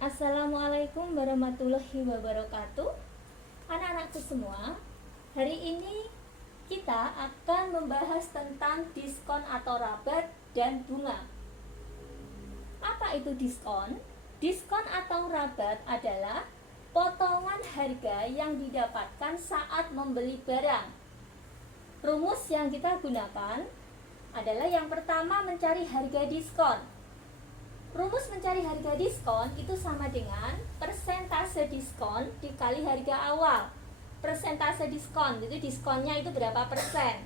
Assalamualaikum warahmatullahi wabarakatuh. Anak-anakku semua, hari ini kita akan membahas tentang diskon atau rabat dan bunga. Apa itu diskon? Diskon atau rabat adalah potongan harga yang didapatkan saat membeli barang. Rumus yang kita gunakan adalah yang pertama mencari harga diskon. Rumus mencari harga diskon itu sama dengan persentase diskon dikali harga awal. Persentase diskon itu diskonnya itu berapa persen.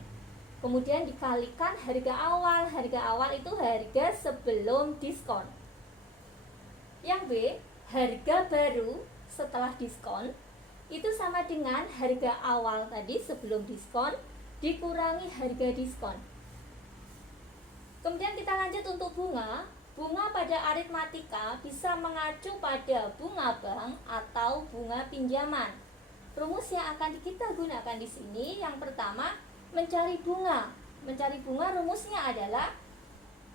Kemudian dikalikan harga awal. Harga awal itu harga sebelum diskon. Yang B, harga baru setelah diskon itu sama dengan harga awal tadi sebelum diskon dikurangi harga diskon. Kemudian kita lanjut untuk bunga. Bunga pada aritmatika bisa mengacu pada bunga bank atau bunga pinjaman. Rumus yang akan kita gunakan di sini yang pertama mencari bunga. Mencari bunga rumusnya adalah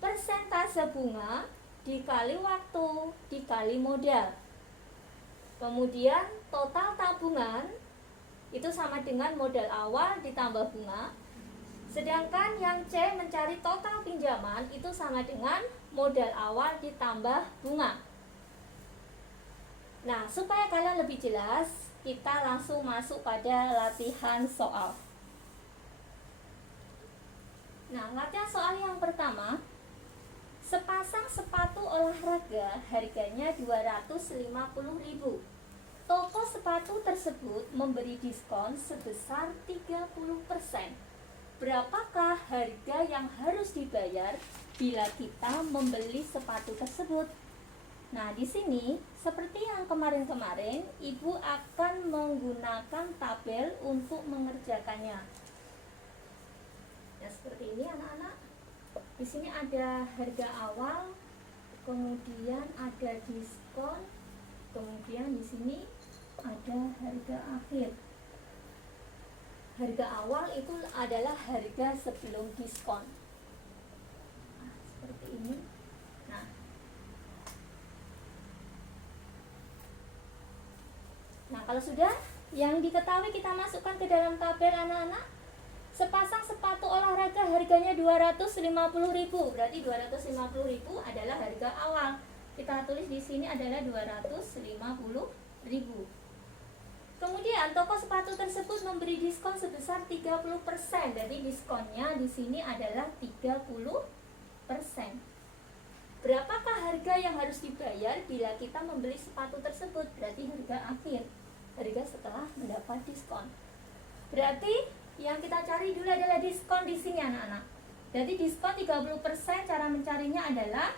persentase bunga dikali waktu dikali modal. Kemudian total tabungan itu sama dengan modal awal ditambah bunga. Sedangkan yang C mencari total pinjaman itu sama dengan modal awal ditambah bunga. Nah, supaya kalian lebih jelas, kita langsung masuk pada latihan soal. Nah, latihan soal yang pertama, sepasang sepatu olahraga harganya 250.000. Toko sepatu tersebut memberi diskon sebesar 30%. Berapakah harga yang harus dibayar bila kita membeli sepatu tersebut? Nah, di sini seperti yang kemarin-kemarin, Ibu akan menggunakan tabel untuk mengerjakannya. Ya, seperti ini anak-anak. Di sini ada harga awal, kemudian ada diskon, kemudian di sini ada harga akhir. Harga awal itu adalah harga sebelum diskon. Nah, seperti ini. Nah, kalau sudah, yang diketahui kita masukkan ke dalam tabel anak-anak. Sepasang sepatu olahraga harganya 250.000. Berarti 250.000 adalah harga awal. Kita tulis di sini adalah 250.000. Kemudian toko sepatu tersebut memberi diskon sebesar 30%. Jadi diskonnya di sini adalah 30%. Berapakah harga yang harus dibayar bila kita membeli sepatu tersebut? Berarti harga akhir, harga setelah mendapat diskon. Berarti yang kita cari dulu adalah diskon di sini anak-anak. Jadi diskon 30%, cara mencarinya adalah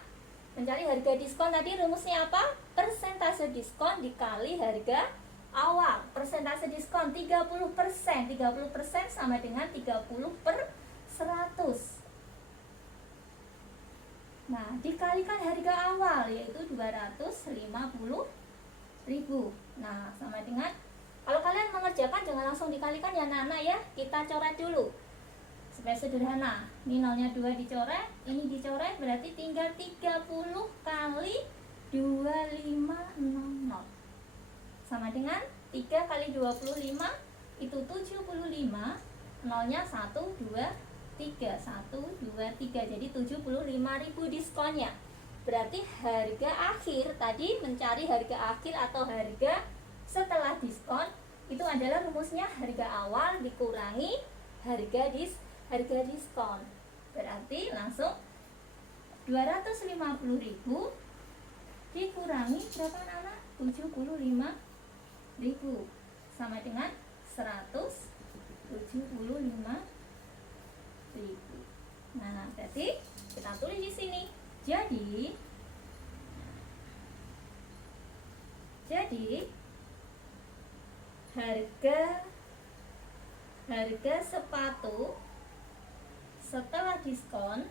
mencari harga diskon. Tadi rumusnya apa? Persentase diskon dikali harga awal. Persentase diskon 30%. 30% sama dengan 30/100. Nah, dikalikan harga awal yaitu 250.000. Nah, sama dengan, kalau kalian mengerjakan jangan langsung dikalikan ya anak-anak ya. Kita coret dulu supaya sederhana. Ini nolnya 2 dicoret, ini dicoret, berarti tinggal 30 kali 2500 sama dengan 3 kali 25 itu 75. Nolnya 1, 2, 3. 1, 2, 3. Jadi 75.000 diskonnya. Berarti harga akhir tadi, mencari harga akhir atau harga setelah diskon itu adalah rumusnya harga awal dikurangi harga diskon. Berarti langsung 250.000 dikurangi berapa anak? 75.000 sama dengan 175.000. Nah, berarti kita tulis di sini. Jadi harga sepatu setelah diskon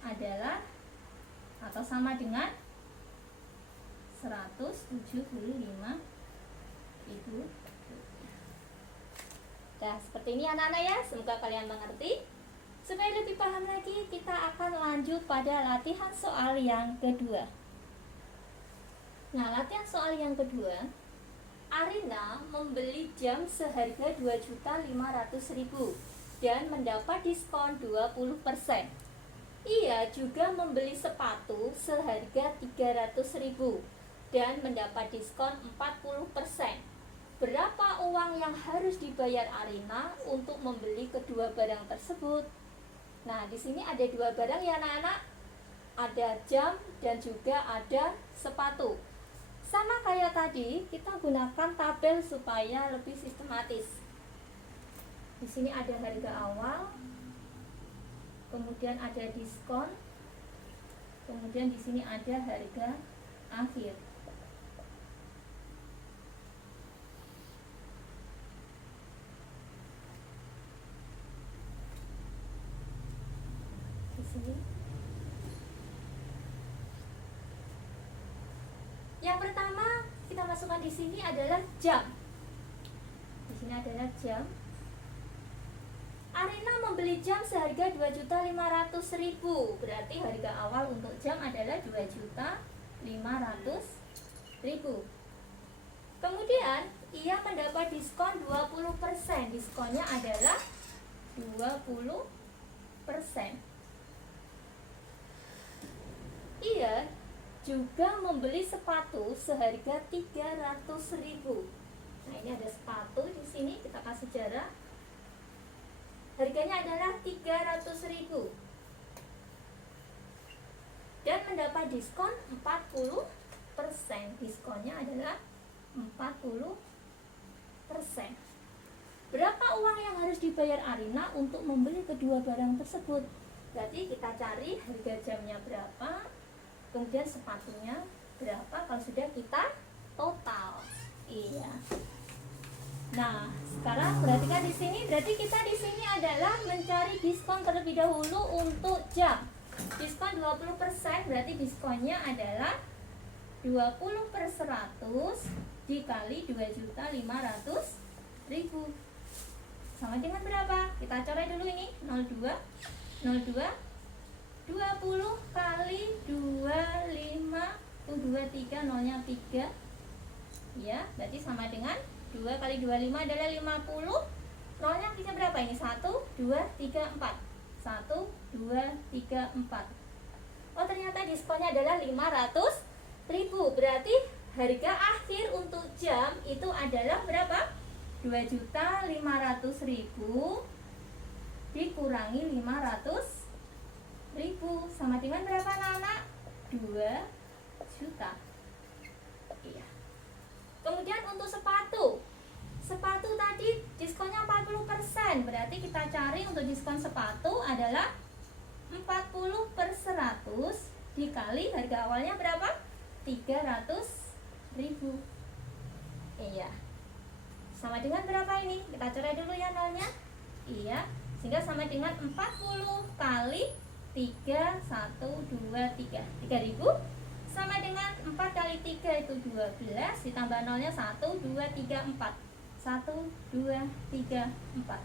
adalah atau sama dengan 175.000. Nah, seperti ini anak-anak ya. Semoga kalian mengerti. Supaya lebih paham lagi, kita akan lanjut pada latihan soal yang kedua. Nah, latihan soal yang kedua, Arina membeli jam seharga 2.500.000 dan mendapat diskon 20%. Ia juga membeli sepatu seharga 300.000 dan mendapat diskon 40%. Berapa uang yang harus dibayar Arina untuk membeli kedua barang tersebut? Nah, di sini ada dua barang ya anak-anak. Ada jam dan juga ada sepatu. Sama kayak tadi, kita gunakan tabel supaya lebih sistematis. Di sini ada harga awal, kemudian ada diskon, kemudian di sini ada harga akhir. Di sini. Yang pertama kita masukkan di sini adalah jam. Di sini adalah jam. Arina membeli jam seharga 2.500.000. Berarti harga awal untuk jam adalah 2.500.000. Kemudian ia mendapat diskon 20%. Diskonnya adalah 20%. Ia juga membeli sepatu seharga 300.000. Nah, ini ada sepatu di sini, kita kasih jarak. Harganya adalah 300.000 dan mendapat diskon 40%. Diskonnya adalah 40%. Berapa uang yang harus dibayar Arina untuk membeli kedua barang tersebut? Berarti kita cari harga jamnya berapa, kemudian sepatunya berapa kalau sudah kita total. Iya. Nah, sekarang perhatikan di sini. Berarti kita di sini adalah mencari diskon terlebih dahulu untuk jam. Diskon 20%, berarti diskonnya adalah 20/100 dikali 2.500.000. Sama dengan berapa? Kita coret dulu ini. 02 20 kali 25 23, nolnya 3. Ya, berarti sama dengan 2 kali 25 adalah 50. Nolnya bisa berapa ini? 1, 2, 3, 4. 1, 2, 3, 4. Oh, ternyata diskonnya adalah 500.000. Berarti harga akhir untuk jam itu adalah berapa? 2.500.000 dikurangi 500.000 sama dengan berapa anak-anak? 2 juta. Iya. Kemudian untuk sepatu tadi diskonnya 40%. Berarti kita cari untuk diskon sepatu adalah 40/100 dikali harga awalnya berapa? 300.000. Iya. Sama dengan berapa ini? Kita coret dulu ya nolnya. Iya. Sehingga sama dengan 40 kali 3, 1, 2, 3. 3.000 sama dengan 4 kali 3 itu 12, ditambah nolnya 1, 2, 3, 4. 1, 2, 3, 4.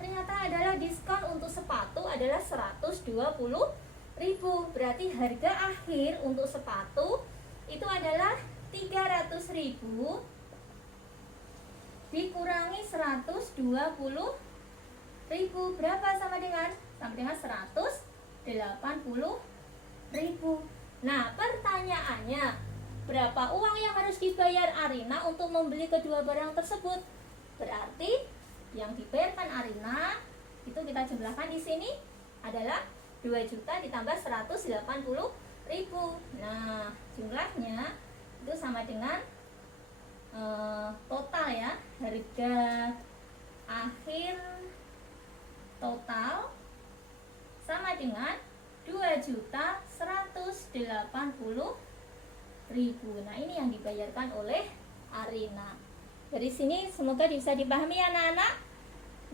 Ternyata adalah diskon untuk sepatu adalah 120.000. Berarti harga akhir untuk sepatu itu adalah 300.000 dikurangi 120.000. Berapa sama dengan? Sama dengan 180.000. Nah, pertanyaannya, berapa uang yang harus dibayar Arina untuk membeli kedua barang tersebut? Berarti yang dibayarkan Arina itu kita jumlahkan di sini adalah 2 juta ditambah 180.000. Nah, jumlahnya itu sama dengan total ya, harga akhir total sama dengan 2.180.000. Nah, ini yang dibayarkan oleh Arina. Dari sini semoga bisa dipahami ya anak-anak.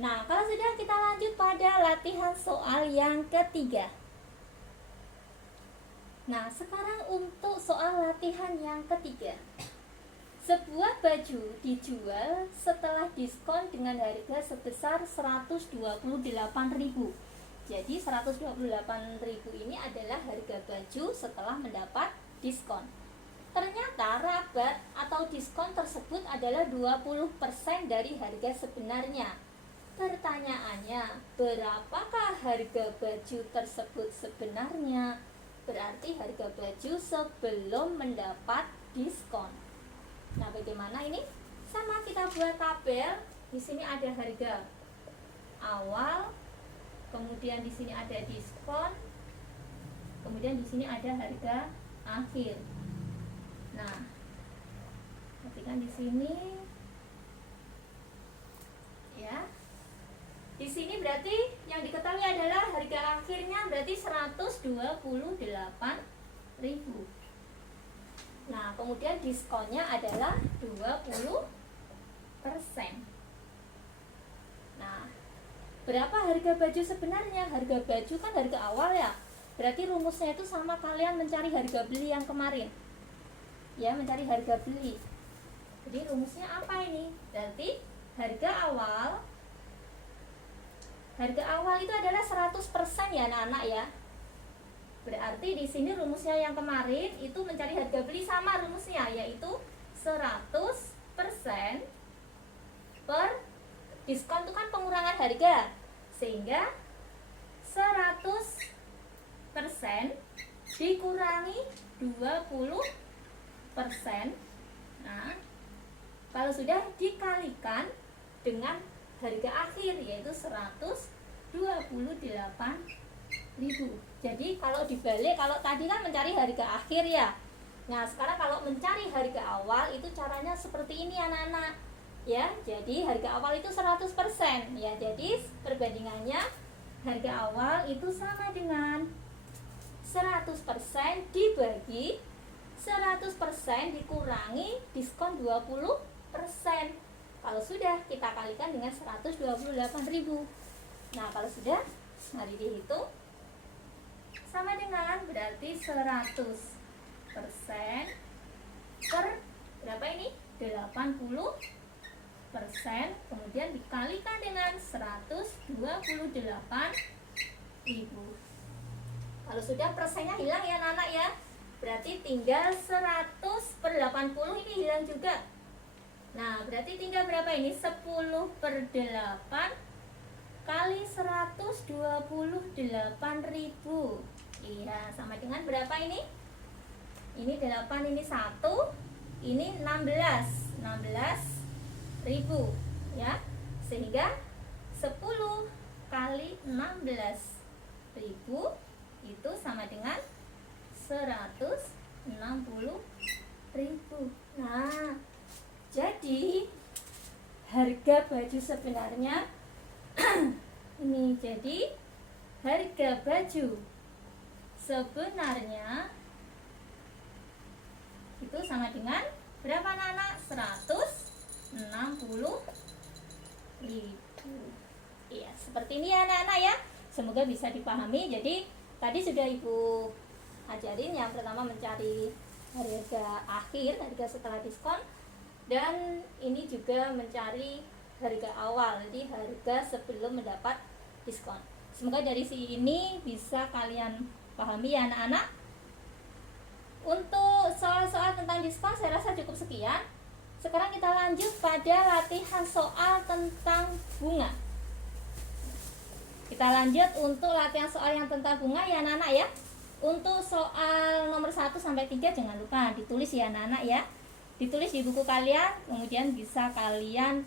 Nah, kalau sudah kita lanjut pada latihan soal yang ketiga. Nah, sekarang untuk soal latihan yang ketiga. Sebuah baju dijual setelah diskon dengan harga sebesar 128.000. Jadi 128.000 ini adalah harga baju setelah mendapat diskon. Ternyata rabat atau diskon tersebut adalah 20% dari harga sebenarnya. Pertanyaannya, berapakah harga baju tersebut sebenarnya? Berarti harga baju sebelum mendapat diskon. Nah, bagaimana ini? Sama, kita buat tabel. Di sini ada harga awal, kemudian di sini ada diskon, kemudian di sini ada harga akhir. Nah, perhatikan di sini ya. Di sini berarti yang diketahui adalah harga akhirnya berarti 128.000. Nah, kemudian diskonnya adalah 20%. Nah, berapa harga baju sebenarnya? Harga baju kan harga awal ya. Berarti rumusnya itu sama kalian mencari harga beli yang kemarin. Ya, mencari harga beli. Jadi rumusnya apa ini? Berarti harga awal itu adalah 100% ya anak-anak ya. Berarti di sini rumusnya yang kemarin itu mencari harga beli sama rumusnya, yaitu 100% per diskon itu kan pengurangan harga, sehingga 100% dikurangi 20%. Nah, kalau sudah dikalikan dengan harga akhir, yaitu 128.000. Jadi kalau dibalik, kalau tadi kan mencari harga akhir ya. Nah, sekarang kalau mencari harga awal itu caranya seperti ini anak-anak. Ya, jadi harga awal itu 100%. Ya, jadi perbandingannya harga awal itu sama dengan 100% dibagi 100% dikurangi diskon 20%. Kalau sudah, kita kalikan dengan 128.000. Nah, kalau sudah, mari dihitung. Sama dengan berarti 100% per berapa ini? 80%, kemudian dikalikan dengan 128.000. Kalau sudah, persennya hilang ya anak-anak ya. Berarti tinggal 100/80 ini hilang juga. Nah, berarti tinggal berapa ini? 10/8 kali 128.000. Iya, sama dengan berapa ini? Ini 8, ini 1, ini 16.000 ya. Sehingga 10 kali 16.000 itu sama dengan 160.000. Nah, jadi harga baju sebenarnya ini, jadi harga baju sebenarnya itu sama dengan berapa anak-anak? 160.000. Iya, seperti ini ya anak-anak ya. Semoga bisa dipahami. Jadi tadi sudah Ibu ajarin, yang pertama mencari harga akhir, harga setelah diskon, dan ini juga mencari harga awal, jadi harga sebelum mendapat diskon. Semoga dari sini bisa kalian pahami ya anak-anak. Untuk soal-soal tentang diskon saya rasa cukup sekian. Sekarang kita lanjut pada latihan soal tentang bunga. Kita lanjut untuk latihan soal yang tentang bunga ya anak-anak ya. Untuk soal nomor 1 sampai 3 jangan lupa ditulis ya anak-anak ya. Ditulis di buku kalian, kemudian bisa kalian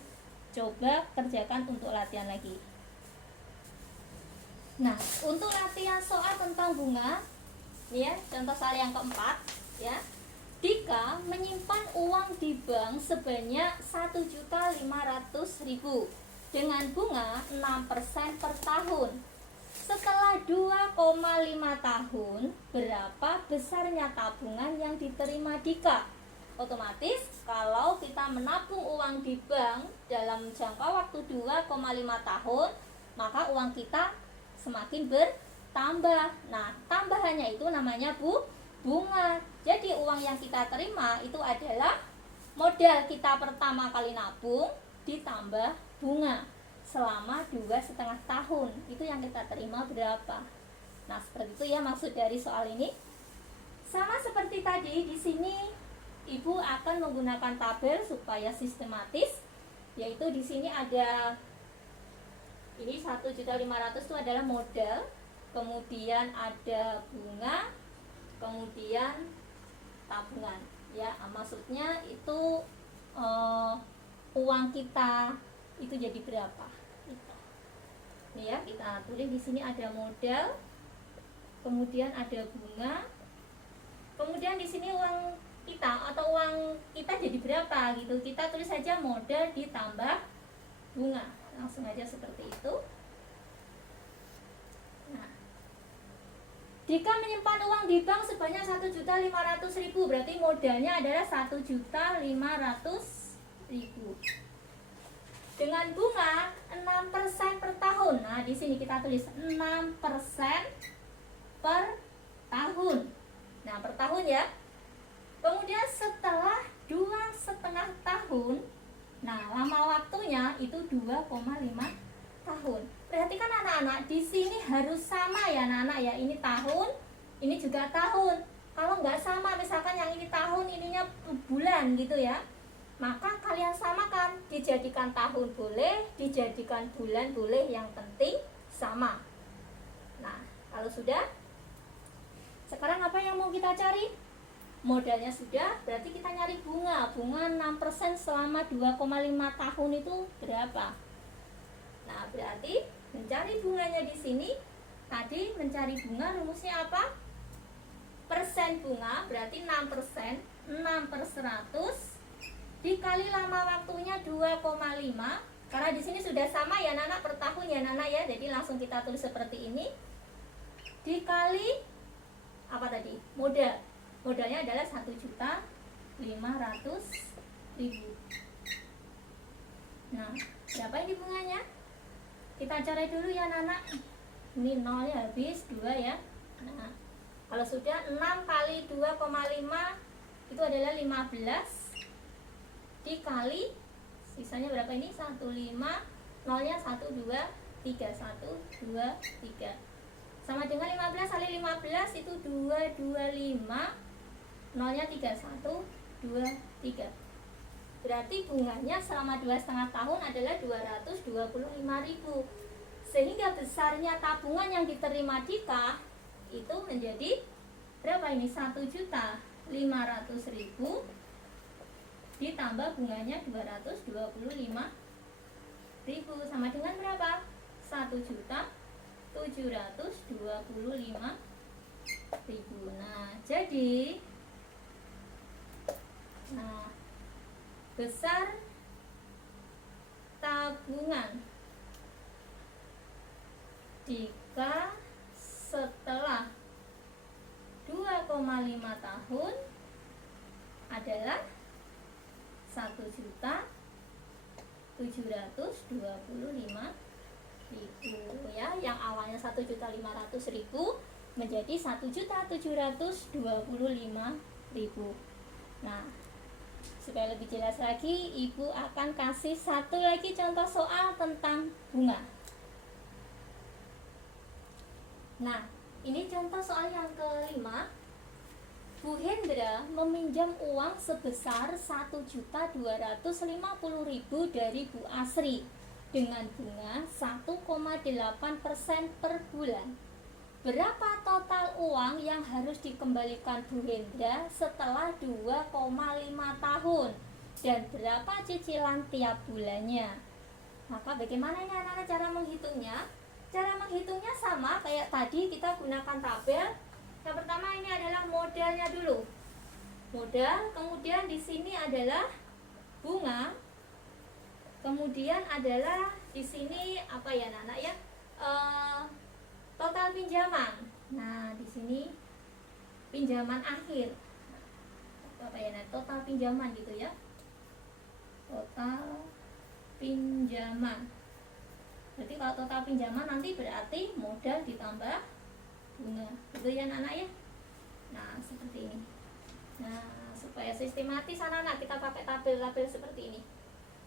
coba kerjakan untuk latihan lagi. Nah, untuk latihan soal tentang bunga, ya, contoh soal yang keempat, ya. Dika menyimpan uang di bank sebanyak 1.500.000 dengan bunga 6% per tahun. Setelah 2,5 tahun, berapa besarnya tabungan yang diterima Dika? Otomatis kalau kita menabung uang di bank dalam jangka waktu 2,5 tahun, maka uang kita semakin bertambah. Nah, tambahannya itu namanya bunga. Jadi uang yang kita terima itu adalah modal kita pertama kali nabung ditambah bunga. selama 2,5 tahun. Itu yang kita terima berapa. Nah, seperti itu ya maksud dari soal ini. Sama seperti tadi, di sini Ibu akan menggunakan tabel supaya sistematis, yaitu di sini ada ini 1.500.000 itu adalah modal, kemudian ada bunga, kemudian tabungan. Ya, maksudnya itu uang kita itu jadi berapa. Nih ya, kita tulis di sini ada modal, kemudian ada bunga, kemudian di sini uang kita atau uang kita jadi berapa gitu. Kita tulis saja modal ditambah bunga, langsung aja seperti itu. Nah, jika menyimpan uang di bank sebanyak 1.500.000, berarti modalnya adalah 1.500.000 dengan bunga 6% per tahun. Nah, di sini kita tulis 6% per tahun. Nah, per tahun ya. Kemudian setelah 2,5 tahun, nah lama waktunya itu 2,5 tahun. Perhatikan anak-anak, di sini harus sama ya anak-anak ya. Ini tahun, ini juga tahun. Kalau nggak sama, misalkan yang ini tahun, ininya bulan gitu ya, maka kalian samakan, dijadikan tahun boleh, dijadikan bulan boleh, yang penting sama. Nah, kalau sudah, sekarang apa yang mau kita cari? Modalnya sudah, berarti kita nyari bunga. Bunga 6% selama 2,5 tahun itu berapa? Nah, berarti mencari bunganya di sini, tadi mencari bunga rumusnya apa? Persen bunga, berarti 6%, 6/100 dikali lama waktunya 2,5. Karena di sini sudah sama ya Nana per tahun ya Nana ya. Jadi langsung kita tulis seperti ini. Dikali apa tadi? Modal. Modalnya adalah 1.500.000. Nah, berapa ini bunganya? Kita cari dulu ya Nana. Ini 0 ya, habis 2 ya. Nah, kalau sudah 6 kali 2,5 itu adalah 15 dikali sisanya berapa ini? 15, nolnya 1, 2, 3, 1, 2, 3 sama dengan 15 kali 15 itu 225, nolnya 3, 1, 2, 3. Berarti bunganya selama 2,5 tahun adalah 225.000. Sehingga besarnya tabungan yang diterima Dika itu menjadi berapa ini? 1.500.000 ditambah bunganya 225.000 sama dengan berapa? 1.725.000. Nah, jadi besar tabungan Dika setelah 2,5 tahun adalah 1.725.000 ya, yang awalnya 1.500.000 menjadi 1.725.000. Nah, supaya lebih jelas lagi, Ibu akan kasih satu lagi contoh soal tentang bunga. Nah, ini contoh soal yang kelima. Bu Hendra meminjam uang sebesar 1.250.000 dari Bu Asri dengan bunga 1,8% per bulan. Berapa total uang yang harus dikembalikan Bu Hendra setelah 2,5 tahun? Dan berapa cicilan tiap bulannya? Maka bagaimana ini anak-anak cara menghitungnya? Cara menghitungnya sama kayak tadi, kita gunakan tabel. Yang pertama ini adalah modalnya dulu. Modal, kemudian di sini adalah bunga. Kemudian adalah di sini apa ya Nana ya? Total pinjaman. Nah, di sini pinjaman akhir. Apa ya Nana? Total pinjaman gitu ya. Total pinjaman. Berarti kalau total pinjaman nanti berarti modal ditambah bunga. Gitu ya anak-anak ya. Nah, seperti ini. Nah, supaya sistematis anak-anak kita pakai tabel-tabel seperti ini.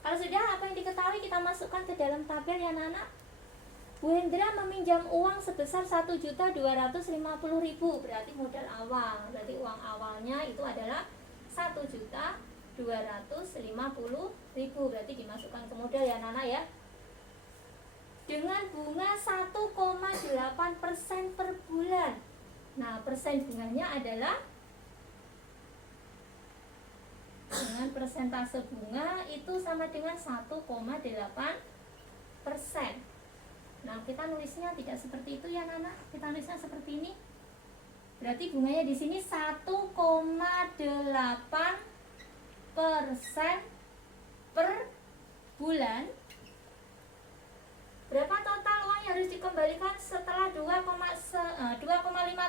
Kalau sudah, apa yang diketahui kita masukkan ke dalam tabel ya anak-anak. Bu Hendra meminjam uang sebesar 1.250.000, berarti modal awal. Berarti uang awalnya itu adalah 1.250.000, berarti dimasukkan ke modal ya anak-anak ya. Dengan bunga 1,8% per bulan. Nah, persen bunganya adalah dengan persentase bunga itu sama dengan 1,8%. Nah, kita nulisnya tidak seperti itu ya anak-anak. Kita nulisnya seperti ini. Berarti bunganya di sini 1,8% per bulan. Berapa total uang yang harus dikembalikan setelah 2,5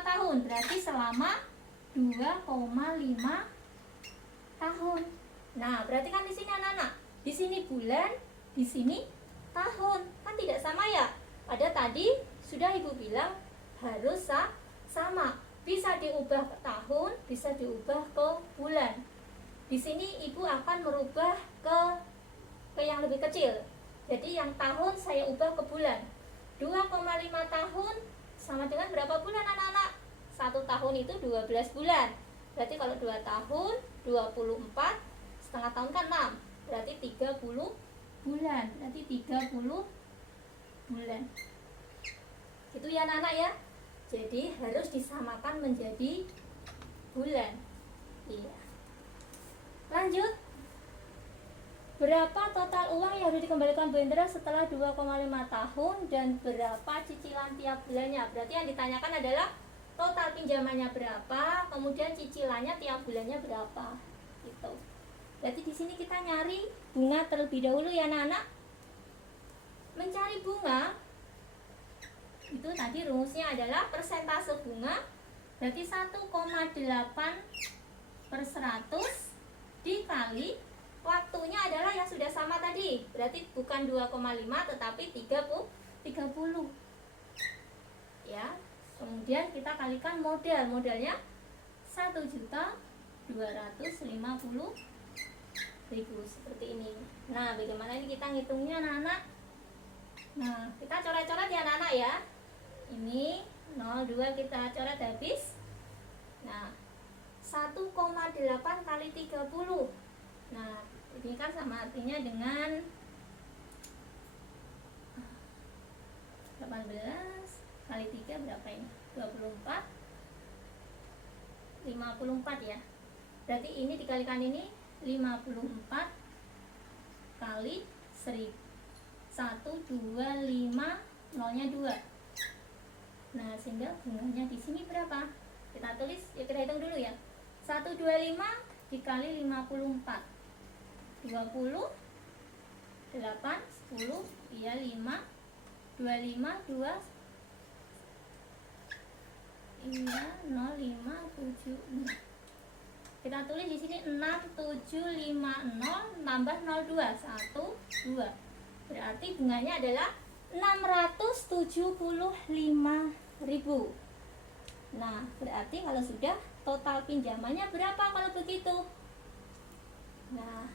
tahun? Berarti selama 2,5 tahun. Nah, berarti kan di sini anak-anak, di sini bulan, di sini tahun. Kan tidak sama ya? Ada tadi sudah Ibu bilang harus sama. Bisa diubah ke tahun, bisa diubah ke bulan. Di sini Ibu akan merubah ke yang lebih kecil. Jadi yang tahun saya ubah ke bulan. 2,5 tahun sama dengan berapa bulan anak-anak? 1 tahun itu 12 bulan. Berarti kalau 2 tahun 24, setengah tahun kan 6. Berarti 30 bulan. Berarti 30 bulan. Itu ya anak-anak ya. Jadi harus disamakan menjadi bulan. Iya. Lanjut. Berapa total uang yang harus dikembalikan Bu Hendra setelah 2,5 tahun dan berapa cicilan tiap bulannya? Berarti yang ditanyakan adalah total pinjamannya berapa, kemudian cicilannya tiap bulannya berapa. Gitu. Berarti di sini kita nyari bunga terlebih dahulu ya anak-anak. Mencari bunga itu tadi rumusnya adalah persentase bunga, berarti 1,8/100 dikali waktunya adalah yang sudah sama tadi, berarti bukan 2,5 tetapi 30 ya. Kemudian kita kalikan modalnya 1.250.000 seperti ini. Nah, bagaimana ini kita ngitungnya anak-anak? Nah, kita coret-coret ya anak-anak ya. Ini 0,2 kita coret habis. Nah, 1,8 kali 30. Nah, ini kan sama artinya dengan 18 kali 3 berapa ini? 24, 54 ya. Berarti ini dikalikan ini 54 kali 1000. 125, nolnya 2. Nah, sehingga bunganya di sini berapa? Kita tulis, ya kita hitung dulu ya. 125 dikali 54. 20, 8, 10, iya 5, 25, 2, iya 0, 5, 7, 6. Kita tulis di sini 6, 7, 5, 0, tambah 02, 1, 2. Berarti bunganya adalah 675.000. Nah, berarti kalau sudah total pinjamannya berapa kalau begitu? Nah,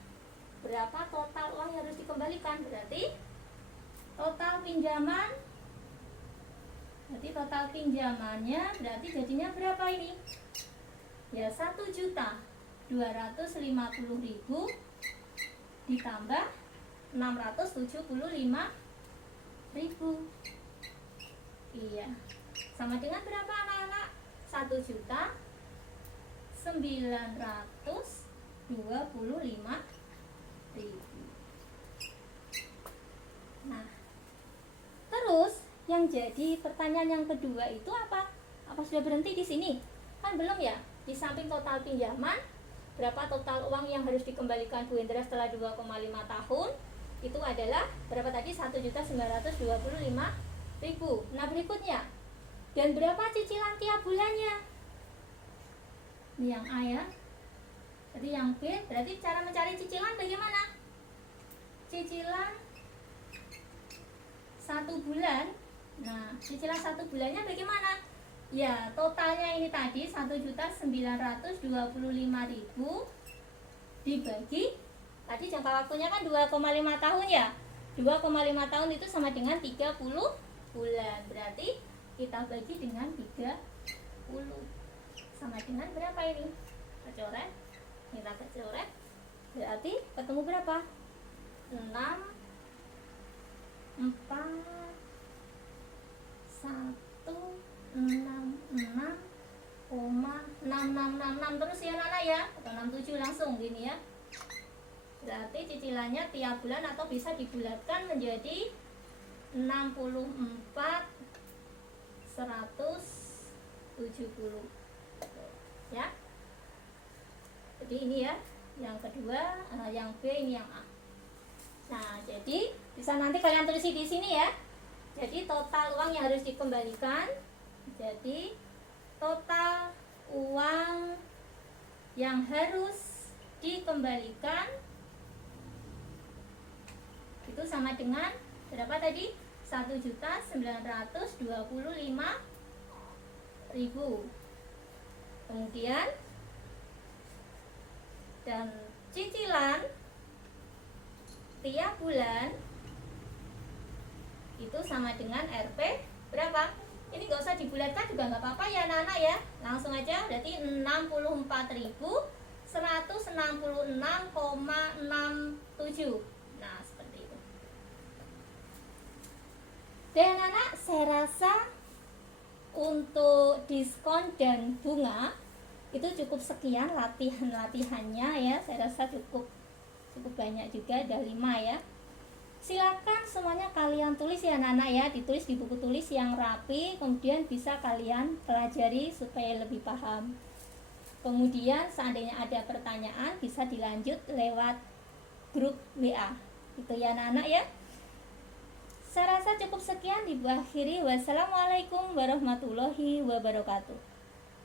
berapa total uang yang harus dikembalikan? Berarti total pinjamannya berarti jadinya berapa ini? Ya 1.250.000 ditambah 675.000. Iya. Sama dengan berapa anak-anak? 1.925.000. Nah, terus yang jadi pertanyaan yang kedua itu apa? Apa sudah berhenti di sini? Kan belum ya. Di samping total pinjaman, berapa total uang yang harus dikembalikan Bu Hendra setelah 2,5 tahun? Itu adalah berapa tadi? 1.925.000. Nah, berikutnya, dan berapa cicilan tiap bulannya? Ini yang A ya. Jadi yang B, berarti cara mencari cicilan bagaimana? Cicilan 1 bulan. Nah, cicilan 1 bulannya bagaimana? Ya, totalnya ini tadi 1.925.000 dibagi Tadi jangka waktunya kan 2,5 tahun ya. 2,5 tahun itu sama dengan 30 bulan. Berarti kita bagi dengan 30. Sama dengan berapa ini? Kita coret. Kita coret. Berarti ketemu berapa? 6 4 1 6 6,6666 terus ya anak ya, atau 67 langsung gini ya. Berarti cicilannya tiap bulan atau bisa dibulatkan menjadi 64 170 ya. Jadi ini ya yang kedua, yang B ini yang A. Nah, jadi bisa nanti kalian tulis di sini ya. Jadi total uang yang harus dikembalikan. Jadi total uang yang harus dikembalikan itu sama dengan berapa tadi? 1.925.000. Kemudian dan cicilan tiap bulan itu sama dengan Rp berapa? Ini nggak usah dibulatkan juga nggak apa-apa ya anak-anak ya. Langsung aja, berarti 64.166,67. Nah, seperti itu. Dan anak-anak, saya rasa untuk diskon dan bunga itu cukup sekian latihannya ya. Saya rasa cukup banyak juga, ada 5 ya. Silakan semuanya kalian tulis ya anak-anak ya, ditulis di buku tulis yang rapi, kemudian bisa kalian pelajari supaya lebih paham. Kemudian seandainya ada pertanyaan bisa dilanjut lewat grup WA. Itu ya anak-anak ya. Saya rasa cukup sekian, diakhiri. Wassalamualaikum warahmatullahi wabarakatuh.